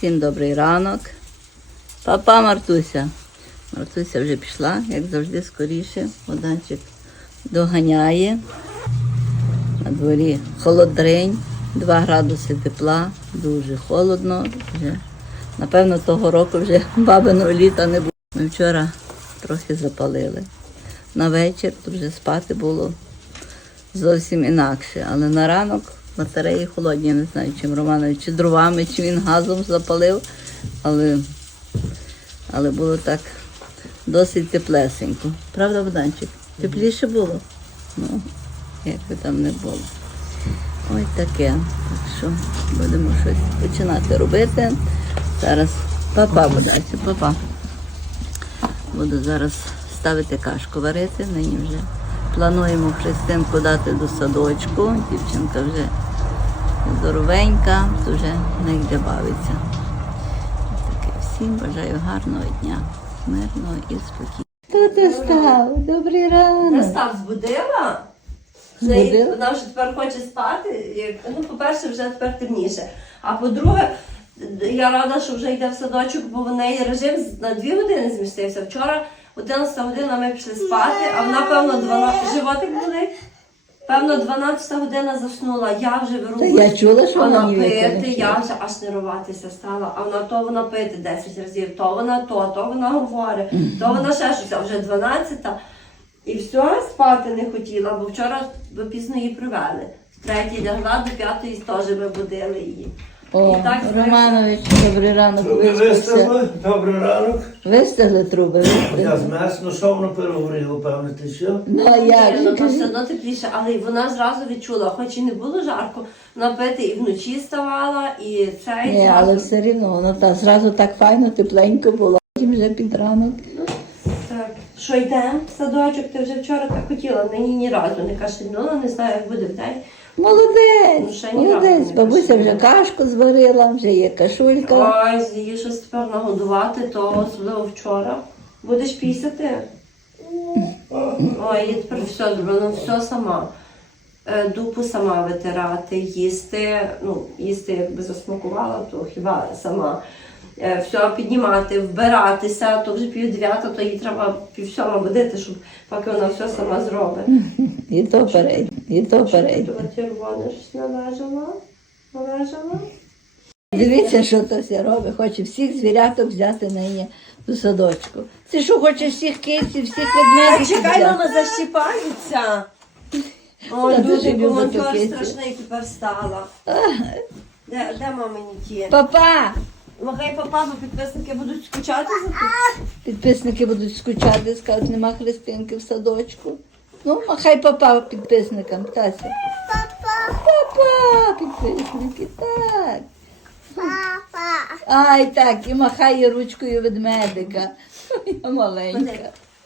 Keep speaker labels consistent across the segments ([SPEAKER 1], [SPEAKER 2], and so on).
[SPEAKER 1] Всім добрий ранок. Папа Мартуся. Мартуся вже пішла, як завжди, скоріше. Богданчик доганяє. На дворі холодрень, 2 градуси тепла, дуже холодно. Вже, напевно, того року вже бабиного літа не було. Ми вчора трохи запалили. На вечір то вже спати було зовсім інакше. Але на ранок батареї холодні, я не знаю, чим Романович, чи дровами, чи він газом запалив. Але було так досить теплесенько. Правда, Богданчик? Тепліше було? Ну, як би там не було. Ось таке. Так що будемо щось починати робити. Зараз папа Богданчик, папа. Буду зараз ставити кашку варити. Нині вже плануємо Христинку дати до садочку. Дівчинка вже здоровенька, то вже не йде бавиться. Таке. Всім бажаю гарного дня, мирного і спокійного. Хто ти став? Добрий ранок.
[SPEAKER 2] Я став збудила.
[SPEAKER 1] Збудила?
[SPEAKER 2] Вона вже тепер хоче спати. Ну, по-перше, вже тепер темніше. А по-друге, я рада, що вже йде в садочок, бо в неї режим на 2 години змістився. Вчора 11 година ми пішли спати, а вона, певно, 12... Животик болить. Певно, 12 година заснула. Я вже беру
[SPEAKER 1] Я чула, що
[SPEAKER 2] вона
[SPEAKER 1] вона
[SPEAKER 2] пити, я вже аж нервуватися стала. А вона пити 10 разів. То вона говорить, то вона ще щось. А вже 12-та. І все, спати не хотіла, бо вчора пізно її привели. В 3-й лягла, до 5-ї теж ми будили її.
[SPEAKER 1] О,
[SPEAKER 2] І так,
[SPEAKER 1] Романович, добрий ранок.
[SPEAKER 3] Труби виставили, добрий ранок.
[SPEAKER 1] Вистигли труби?
[SPEAKER 3] Я змерз, ну що воно перегоріло, певне, ти що?
[SPEAKER 1] Ну, а як же?
[SPEAKER 2] Ну, то все одно тепліше, але вона зразу відчула, хоч і не було жарко, вона пити і вночі ставала, і цей.
[SPEAKER 1] Ні, але все рівно, воно зразу так файно, тепленько було. Потім вже під ранок.
[SPEAKER 2] Так, що йдемо в садочок, ти вже вчора так хотіла, мені ні разу не кашлянула, не знаю, як буде вдень. Ну,
[SPEAKER 1] Молодець,
[SPEAKER 2] ще ні разу
[SPEAKER 1] молодець.
[SPEAKER 2] не
[SPEAKER 1] Бабуся вже
[SPEAKER 2] кашлянула.
[SPEAKER 1] кашку зварила, вже є кашулька.
[SPEAKER 2] Ой, її щось тепер нагодувати, то особливо вчора. Будеш пісяти? Ой, я тепер все зроблено, все сама. Дупу сама витирати, їсти, ну, їсти якби засмакувала, то хіба сама. Все піднімати, вбиратися, то вже 8:30, то їй треба 7:30 будити, щоб поки вона все сама зробить.
[SPEAKER 1] І то перейде, і то перейде.
[SPEAKER 2] Що червоне щось належало?
[SPEAKER 1] Дивіться, що то все робить. Хоче всіх звіряток взяти нині до садочку. Це що, хоче всіх киців, всіх ведмедиків
[SPEAKER 2] Чекай,
[SPEAKER 1] взяти?
[SPEAKER 2] мама защіпається. Ой,
[SPEAKER 1] Та дуже
[SPEAKER 2] дуже
[SPEAKER 1] любить
[SPEAKER 2] коментар
[SPEAKER 1] таке.
[SPEAKER 2] страшний тепер стала. Де мамині ті?
[SPEAKER 1] Папа!
[SPEAKER 2] Махай папа, бо підписники будуть скучати за тим.
[SPEAKER 1] Підписники будуть скучати, скажуть, нема Христинки в садочку. Ну, махай папа підписникам, Тася. Папа, підписники, так. Ай, так, і махає ручкою ведмедика. Я маленька.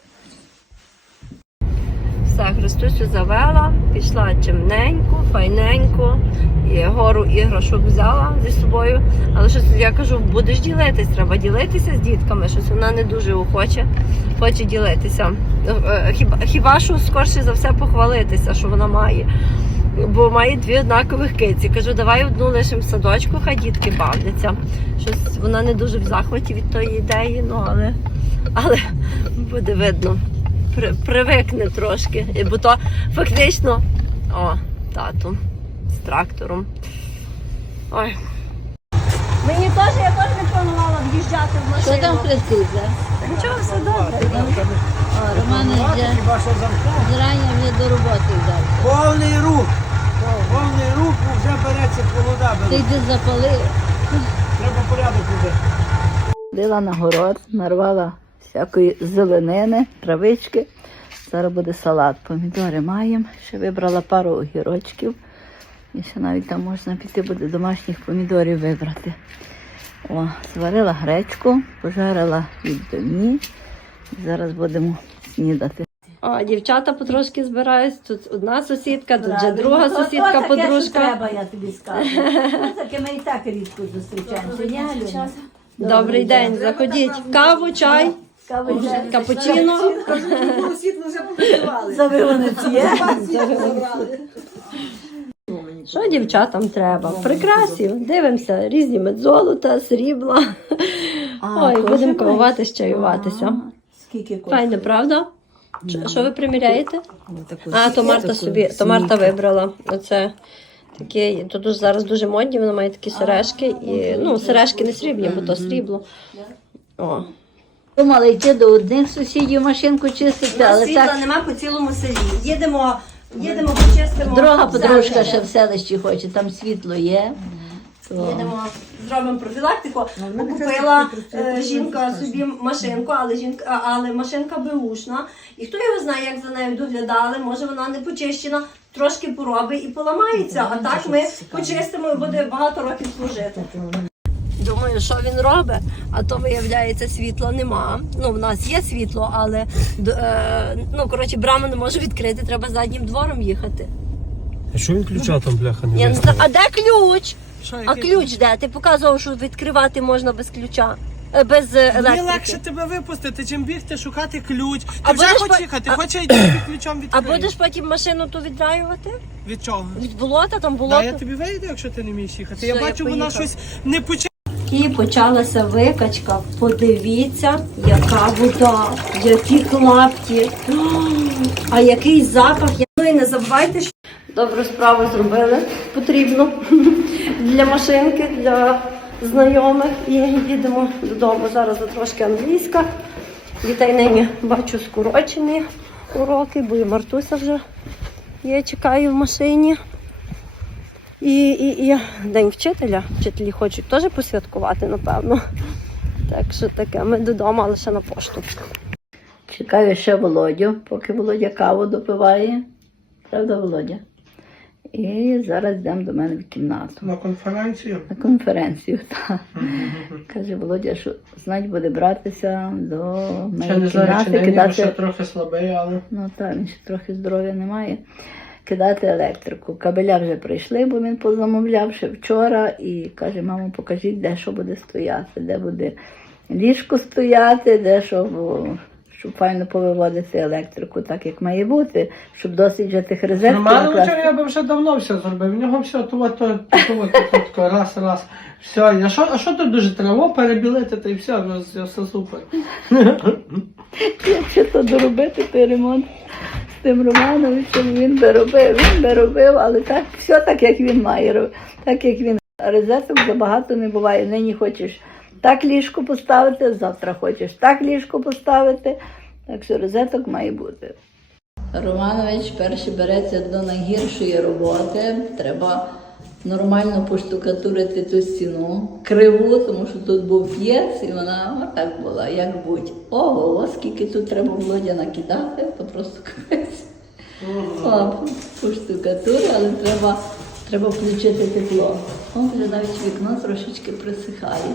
[SPEAKER 2] Все, Христусю завела, пішла чимненько, файненько, і гору іграшок взяла зі собою. Але щось я кажу, будеш ділитись, треба ділитися з дітками, щось вона не дуже хоче ділитися. Хіба що скорше за все похвалитися, що вона має. Бо має 2 однакових киці. Кажу, давай одну лишимо в садочку, хай дітки бавляться. Щось вона не дуже в захваті від тої ідеї, ну але буде видно. Привикне трошки, бо то фактично, тату з трактором. Ой. Я теж не планувала в'їжджати в
[SPEAKER 1] Що
[SPEAKER 2] машину.
[SPEAKER 1] там Христуся?
[SPEAKER 2] Нічого, все добре.
[SPEAKER 1] Роман зрання вже до роботи взявся.
[SPEAKER 3] Повний рух! Повний рух, вже береться холода.
[SPEAKER 1] Ти йди запалив.
[SPEAKER 3] Треба порядок робити.
[SPEAKER 1] Ходила на город, нарвала всякої зеленини, травички. Зараз буде салат. Помідори маємо. Ще вибрала пару огірочків. І ще навіть там можна піти, буде домашніх помідорів вибрати. Зварила гречку, пожарила відбивні. Зараз будемо снідати.
[SPEAKER 2] Дівчата потрошки збираюсь. Тут одна сусідка, тут вже друга сусідка, подружка.
[SPEAKER 1] Треба, я тобі скажу. Таке ми і так рідко зустрічаємося. Ні, Альона?
[SPEAKER 2] Добрий день, заходіть. Каву, чай, капучино.
[SPEAKER 1] Завиванець є.
[SPEAKER 2] Що дівчатам треба? Прикрасів. Дивимося, різні медзолота, срібла. Ой, будемо кавуватись, чаюватися.
[SPEAKER 1] Скільки коштує?
[SPEAKER 2] Файно, правда? Що ви приміряєте?
[SPEAKER 1] Таку
[SPEAKER 2] А, то Марта
[SPEAKER 1] таку
[SPEAKER 2] собі, то Марта вибрала. Оце такі, тут зараз дуже модні, вона має такі сережки. І, ну, сережки не срібні, бо то срібло. О.
[SPEAKER 1] Думала йти до одних сусідів машинку чистити, але
[SPEAKER 2] Світла
[SPEAKER 1] так
[SPEAKER 2] нема по цілому селі. Їдемо, почистимо.
[SPEAKER 1] друга подружка
[SPEAKER 2] Зараз
[SPEAKER 1] ще в селищі хоче, там світло є. То...
[SPEAKER 2] їдемо, зробимо профілактику. Купила жінка собі машинку, але машинка беушна. І хто його знає, як за нею доглядали, може вона не почищена, трошки поробить і поламається. А так ми почистимо і буде багато років служити. Думаю, що він робить, а то, виявляється, світла нема. Ну, в нас є світло, але ну, коротше, браму не можу відкрити, треба заднім двором їхати.
[SPEAKER 3] А що він ключа там, бляха, не
[SPEAKER 2] Я не знаю,
[SPEAKER 3] виставив?
[SPEAKER 2] а де ключ?
[SPEAKER 3] Що,
[SPEAKER 2] А ключ де? Ти показував, що відкривати можна без ключа, без
[SPEAKER 3] Мені
[SPEAKER 2] електрики.
[SPEAKER 3] легше тебе випустити, чим бігти, шукати ключ. Ти
[SPEAKER 2] А
[SPEAKER 3] вже
[SPEAKER 2] будеш
[SPEAKER 3] хочеш
[SPEAKER 2] по-
[SPEAKER 3] їхати,
[SPEAKER 2] а-
[SPEAKER 3] хочеш йти під ключом
[SPEAKER 2] А
[SPEAKER 3] відкрити.
[SPEAKER 2] будеш потім машину ту віддраювати?
[SPEAKER 3] Від чого?
[SPEAKER 2] Від болота, там
[SPEAKER 3] Да,
[SPEAKER 2] болото.
[SPEAKER 3] я тобі вийду, якщо ти не вмієш їхати.
[SPEAKER 2] Все,
[SPEAKER 3] Я
[SPEAKER 2] я
[SPEAKER 3] бачу, вона
[SPEAKER 2] поїхала.
[SPEAKER 3] щось не почала.
[SPEAKER 2] І почалася викачка. Подивіться, яка вода, які клапті, а який запах. Ну і не забувайте, що добру справу зробили, потрібно для машинки, для знайомих. І їдемо додому. Зараз трошки англійська. Дітей нині бачу скорочені уроки, бо і Мартуся вже є, чекаю в машині. І День вчителя. Вчителі хочуть теж посвяткувати, напевно. Так що таке, ми додому, але ще на пошту.
[SPEAKER 1] Чекаю ще Володю, поки Володя каву допиває. Правда, Володя? І зараз йдемо до мене в кімнату.
[SPEAKER 3] На конференцію?
[SPEAKER 1] На конференцію, так. Каже Володя, що знать буде братися до моєї кімнати, кидати...
[SPEAKER 3] трохи слабий, але...
[SPEAKER 1] Ну так, він ще трохи здоров'я немає. Кидати електрику. Кабеля вже прийшли, бо він позамовляв ще вчора. І каже, мамо, покажіть, де що буде стояти, де буде ліжко стояти, де що, щоб файно повиводити електрику так, як має бути, щоб досить вже тих розеток
[SPEAKER 3] Романовича я би вже давно все зробив. В нього все, раз. Все, а що тут дуже треба? Перебілити, та й все супер.
[SPEAKER 1] Якщо то доробити той ремонт з тим Романовичем, він би робив, але так, все так, як він має робити. Так, як він. Розеток забагато не буває. Нині хочеш так ліжко поставити, завтра хочеш так ліжко поставити. Так що розеток має бути. Романович перший береться до найгіршої роботи. Треба нормально поштукатурити ту стіну, криву, тому що тут був п'єц, і вона отак була, як будь. Ого, скільки тут треба Володя накидати, то просто капець. Поштукатури, але треба включити тепло. О, вже навіть вікно трошечки присихає.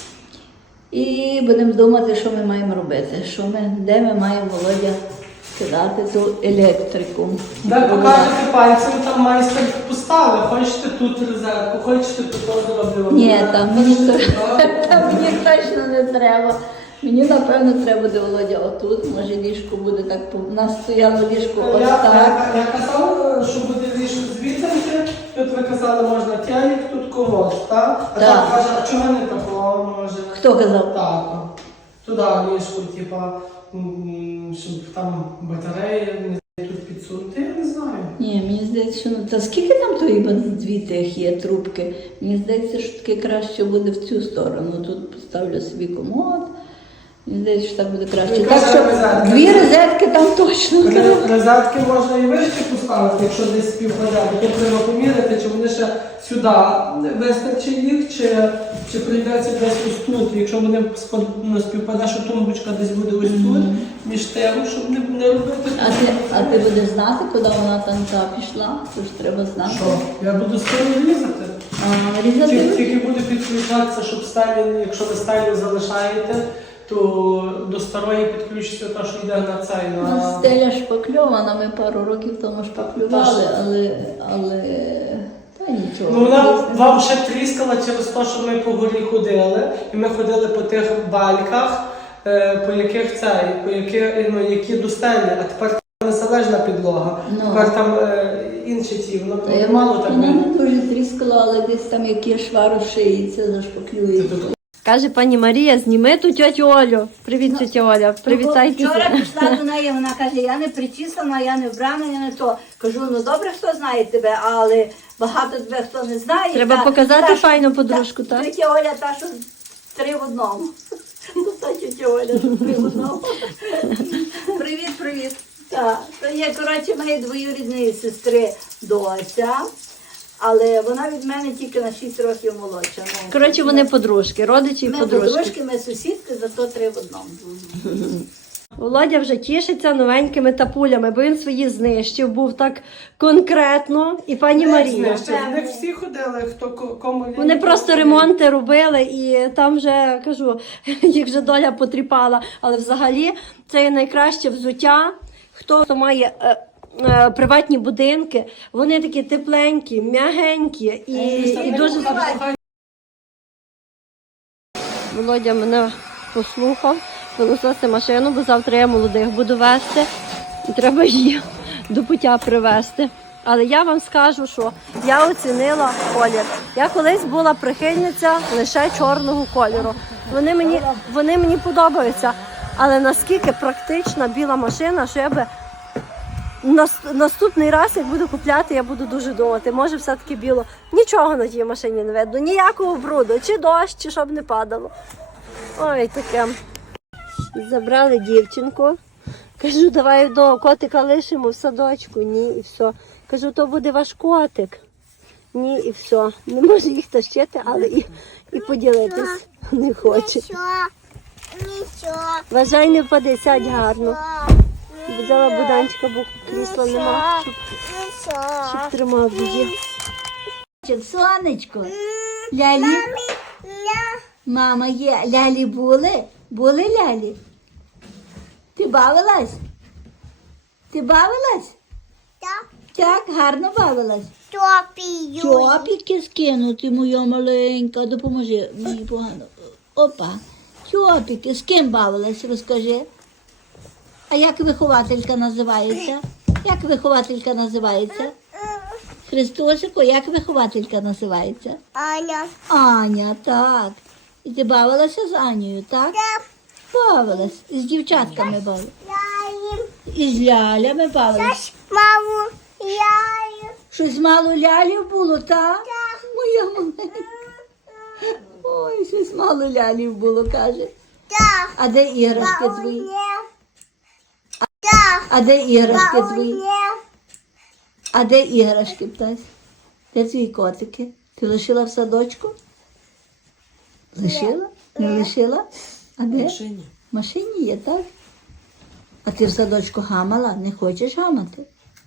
[SPEAKER 1] І будемо думати, що ми маємо робити, де ми маємо, Володя, кидати ту електрику.
[SPEAKER 3] Да, покажете пальцем, там майстер поставив. Хочете тут розетку, хочете тут зробити.
[SPEAKER 1] Ні, там мені точно не треба. Мені, напевно, треба буде, Володя, отут. Може, ліжко буде так, у нас стояло ліжко ось так.
[SPEAKER 3] Я казав, що буде ліжко звідси, тут ви казали, можна тяник, тут комод, так? А
[SPEAKER 1] Так.
[SPEAKER 3] так каже, а чого не такого може?
[SPEAKER 1] Хто казав?
[SPEAKER 3] Так. Туди ліжко, типа, щоб там батареї тут підсунути, я не знаю.
[SPEAKER 1] Ні, мені здається, що та скільки там тої дві тих є трубки? Мені здається, що таке краще буде в цю сторону. Тут поставлю собі комод. Мені здається, що так буде краще. Так що дві розетки там точно.
[SPEAKER 3] Розетки можна і вище поставити, якщо десь співпаде. Тут треба поміряти, чи вони ще сюди вистачить їх, чи прийдеться десь ось тут. Якщо вони співпаде, що тумбочка десь буде ось тут, між тим, щоб не робити.
[SPEAKER 1] А ти будеш знати, куди вона там пішла? Це ж треба знати.
[SPEAKER 3] Що? Я буду стелю різати.
[SPEAKER 1] Різати?
[SPEAKER 3] Тільки буде підключатися, щоб стелі, якщо ви стелю залишаєте, то до старої підключиться те, що йде на цей.
[SPEAKER 1] Стеля шпакльована, ми пару років тому шпаклювали, але та нічого.
[SPEAKER 3] Ну, вона вам ще тріскала через те, що ми по горі ходили, і ми ходили по тих бальках, по яких які до стелі, а тепер незалежна підлога.
[SPEAKER 1] Ну.
[SPEAKER 3] Тепер там інші ті, воно
[SPEAKER 1] Та я
[SPEAKER 3] мало так.
[SPEAKER 1] вона не дуже тріскала, але десь там як є швар у шиї, це зашпаклюється.
[SPEAKER 2] Каже пані Марія, зніми ту тьотю Олю. Привіт, тетя Оля,
[SPEAKER 1] Вчора
[SPEAKER 2] привітайтеся.
[SPEAKER 1] пішла до неї, вона каже, я не причислена, я не вбрана, я не то. Кажу, ну добре, хто знає тебе, але багато тебе хто не знає.
[SPEAKER 2] Треба показати файну подружку, так?
[SPEAKER 1] Тетя Оля та, що 3 в одному. Ну, та тетя Оля, що 3 в одному. Привіт, привіт. Так, то є, коротше, моєї двоюрідної сестри доця, але вона від мене тільки на 6 років молодша. Ну,
[SPEAKER 2] Коротше, вони подружки, родичі і
[SPEAKER 1] ми
[SPEAKER 2] подружки.
[SPEAKER 1] подружки, ми сусідки, зато 3 в одному.
[SPEAKER 2] Володя вже тішиться новенькими тапулями, бо він свої знищив, був так конкретно. І пані Марія.
[SPEAKER 3] В них всі ходили, хто кому він.
[SPEAKER 2] Вони просто ремонти робили і там вже, кажу, їх вже доля потріпала. Але взагалі це є найкраще взуття. Хто має приватні будинки, вони такі тепленькі, м'ягенькі і дуже... Володя мене послухав, виносити машину, бо завтра я молодих буду вести і треба її до пуття привезти. Але я вам скажу, що я оцінила колір. Я колись була прихильниця лише чорного кольору. Вони мені подобаються. Але наскільки практична біла машина, що я би наступний раз, як буду купляти, я буду дуже думати, може все-таки біло. Нічого на тій машині не видно, ніякого бруду, чи дощ, чи щоб не падало. Ой, таке. Забрали дівчинку. Кажу, давай до котика лишимо в садочку. Ні, і все. Кажу, то буде ваш котик. Ні, і все. Не може їх тащити, але і поділитись не хоче. Вважай, не впади, сядь гарно. Взяла буданчика, бо крісла нема, щоб тримав її.
[SPEAKER 1] Сонечко, лялі? Мама є. Лялі були? Були лялі? Ти бавилась? Ти бавилась? Так, гарно бавилась. Чопіки скинути, моя маленька, допоможи, мені погано. Опа, чопіки, з ким бавилась, розкажи. А як вихователька називається? Як вихователька називається? Христосико, як вихователька називається? Аня, так. І ти бавилася з Анею, так? Бавилась. І з дівчатками бавилась. І з лялями бавилась. Щось мало лялів було, так? Моя маленька. Ой, щось мало лялів було, каже. А де іграшки твої? А де іграшки твої? А де іграшки, птась? Де твої котики? Ти лишила в садочку? Лишила? Не лишила? А де?
[SPEAKER 3] машині.
[SPEAKER 1] В машині є, так? А ти в садочку гамала? Не хочеш гамати?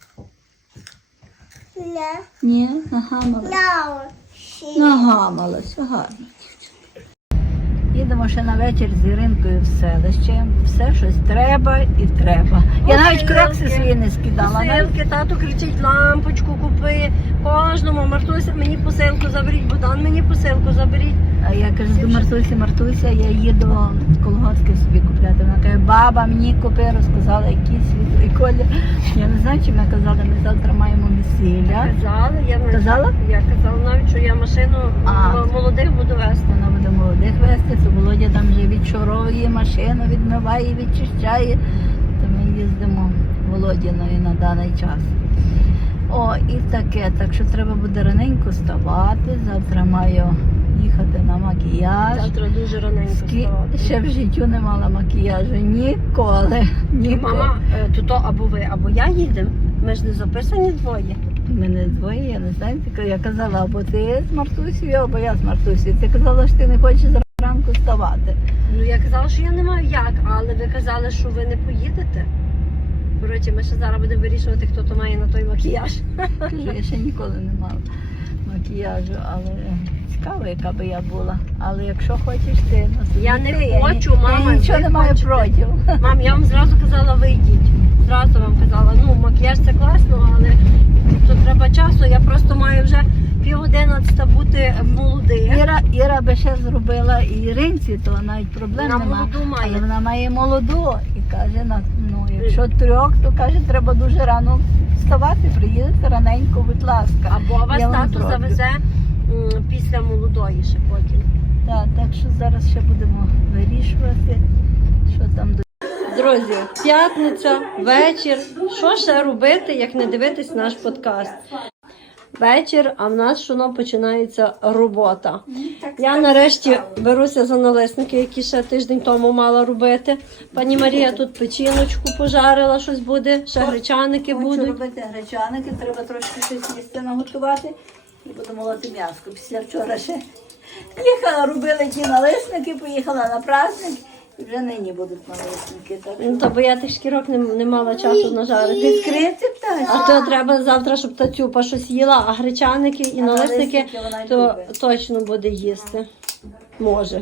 [SPEAKER 1] Ні, нагамалась. Нагамалась, гарно. Їдемо ще на вечір з Іринкою в селище. Все щось треба і треба. Я навіть крокси свої не скидала.
[SPEAKER 2] Посилки, тато кричить, лампочку купи. Кожному, Мартуся, мені посилку заберіть, Богдан, мені посилку заберіть.
[SPEAKER 1] А я кажу до Мартуся, я їду колготки собі купляти. Вона каже, баба, мені купи, розказала, який світлий колір. Я не знаю, чи ми казали, ми завтра маємо весілля.
[SPEAKER 2] Казала? Я казала навіть, що я машину молодих буду вести.
[SPEAKER 1] Вона буде молодих вести, то Володя там вже відшоровує машину, відмиває, відчищає. То ми їздимо Володіною на даний час. О, і таке, так що треба буде раненько вставати. Завтра маю їхати на макіяж.
[SPEAKER 2] Завтра дуже раненько вставати.
[SPEAKER 1] Ще в життю не мала макіяжу. Ніколи.
[SPEAKER 2] Мама, то або ви, або я їдемо. Ми ж не записані двоє.
[SPEAKER 1] Ми не двоє, я не знаю. Я казала, або ти з Мартусею, або я з Мартусею. Ти казала, що ти не хочеш зранку вставати.
[SPEAKER 2] Ну, я казала, що я не маю як, але ви казали, що ви не поїдете. Коротше, ми ще зараз будемо вирішувати, хто то має на той макіяж.
[SPEAKER 1] Кажу, я ще ніколи не мала макіяжу, але цікаво, яка би я була. Але якщо хочеш ти,
[SPEAKER 2] Я не хочу, мама.
[SPEAKER 1] Я нічого не маю проти.
[SPEAKER 2] Мам, я вам зразу казала, вийдіть. Зразу вам казала, ну, макіяж це класно, але то треба часу. Я просто маю вже 10:30 бути молодим.
[SPEAKER 1] Іра би ще зробила і Іринці віці, то навіть проблем
[SPEAKER 2] Вона
[SPEAKER 1] нема.
[SPEAKER 2] молоду має.
[SPEAKER 1] Але вона має молоду. І каже, ну, якщо 3, то каже, треба дуже рано вставати, приїдете раненько, будь ласка.
[SPEAKER 2] Або вас
[SPEAKER 1] Я вам
[SPEAKER 2] тато
[SPEAKER 1] зроблю.
[SPEAKER 2] завезе після молодої ще потім.
[SPEAKER 1] Так що зараз ще будемо вирішувати, що там до.
[SPEAKER 2] Друзі, п'ятниця, вечір. Що ще робити, як не дивитись наш подкаст? Вечір, а в нас щоно починається робота. Я нарешті беруся за налисники, які ще тиждень тому мала робити. Пані Марія тут печіночку пожарила, щось буде, ще гречаники
[SPEAKER 1] Хочу
[SPEAKER 2] будуть.
[SPEAKER 1] робити гречаники, треба трошки щось їсти наготувати і буду молоти м'яско. Після вчора ще їхала, робили ті налисники, поїхала на праздник і вже нині будуть налисники. Так
[SPEAKER 2] Ну,
[SPEAKER 1] що
[SPEAKER 2] то бо я тих шкірок не мала часу нажарити.
[SPEAKER 1] відкрити пташки.
[SPEAKER 2] А то треба завтра, щоб та цюпа щось їла, а гречаники і
[SPEAKER 1] А
[SPEAKER 2] налисники
[SPEAKER 1] налисники вона й
[SPEAKER 2] то
[SPEAKER 1] любить.
[SPEAKER 2] точно буде їсти. Може.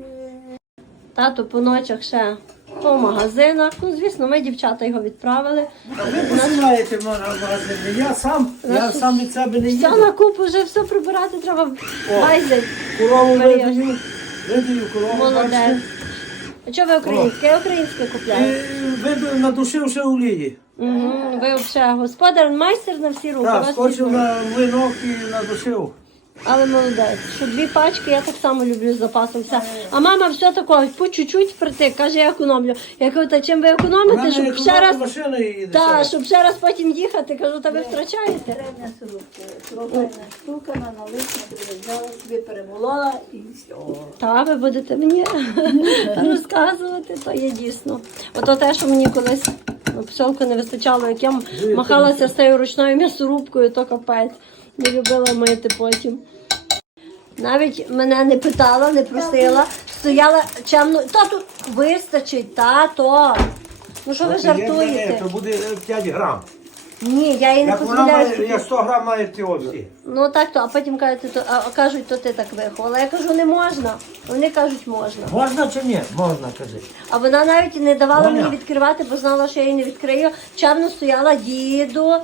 [SPEAKER 2] Тато по ночах ще по магазинах. Ну, звісно, ми дівчата його відправили.
[SPEAKER 4] Ви посилаєте в магазин. Я сам від себе не
[SPEAKER 2] Все
[SPEAKER 4] їду.
[SPEAKER 2] на купу, вже все прибирати треба. Байзель.
[SPEAKER 4] Корову
[SPEAKER 2] Марія.
[SPEAKER 4] видаю корову.
[SPEAKER 2] Молодець.
[SPEAKER 4] бачите.
[SPEAKER 2] А що ви українське? Я українське купляю.
[SPEAKER 4] Видаю, надушивши у лії.
[SPEAKER 2] Угу. Ви взагалі господар, майстер на всі руки.
[SPEAKER 4] Так,
[SPEAKER 2] Вас
[SPEAKER 4] скочив
[SPEAKER 2] візьму.
[SPEAKER 4] на млинок і надушив.
[SPEAKER 2] Але молодець. Що 2 пачки, я так само люблю з запасом. Все. А мама все такого, по чуть-чуть впритик, каже, я економлю. Я кажу, та чим ви економите, щоб ще раз...
[SPEAKER 4] машиною їде.
[SPEAKER 2] Та, щоб ще раз потім їхати, кажу, та ви втрачаєте.
[SPEAKER 1] Середня сорокальна штука на налисники взяла, собі перемолола і все.
[SPEAKER 2] Та, ви будете мені розказувати, то є дійсно. Ото те, що мені колись на посілку не вистачало, як я махалася з цією ручною м'ясорубкою, то капець. Не любила мити потім. Навіть мене не питала, не просила, стояла чемно. Тату, вистачить, тато. Ну що ви жартуєте?
[SPEAKER 4] Це буде 5 грам.
[SPEAKER 2] Ні, я їй не
[SPEAKER 4] Як вона
[SPEAKER 2] дозволяю.
[SPEAKER 4] має, як 100 грам має ті всі.
[SPEAKER 2] Ну так то, а потім кажуть, то ти так виховала. Я кажу, не можна. Вони кажуть, можна.
[SPEAKER 4] Можна чи ні? Можна, кажи.
[SPEAKER 2] А вона навіть не давала
[SPEAKER 4] Ваня.
[SPEAKER 2] мені відкривати, бо знала, що я її не відкрию. Чемно стояла, діду.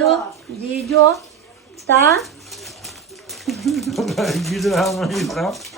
[SPEAKER 2] Та?
[SPEAKER 4] Діду грам не брав.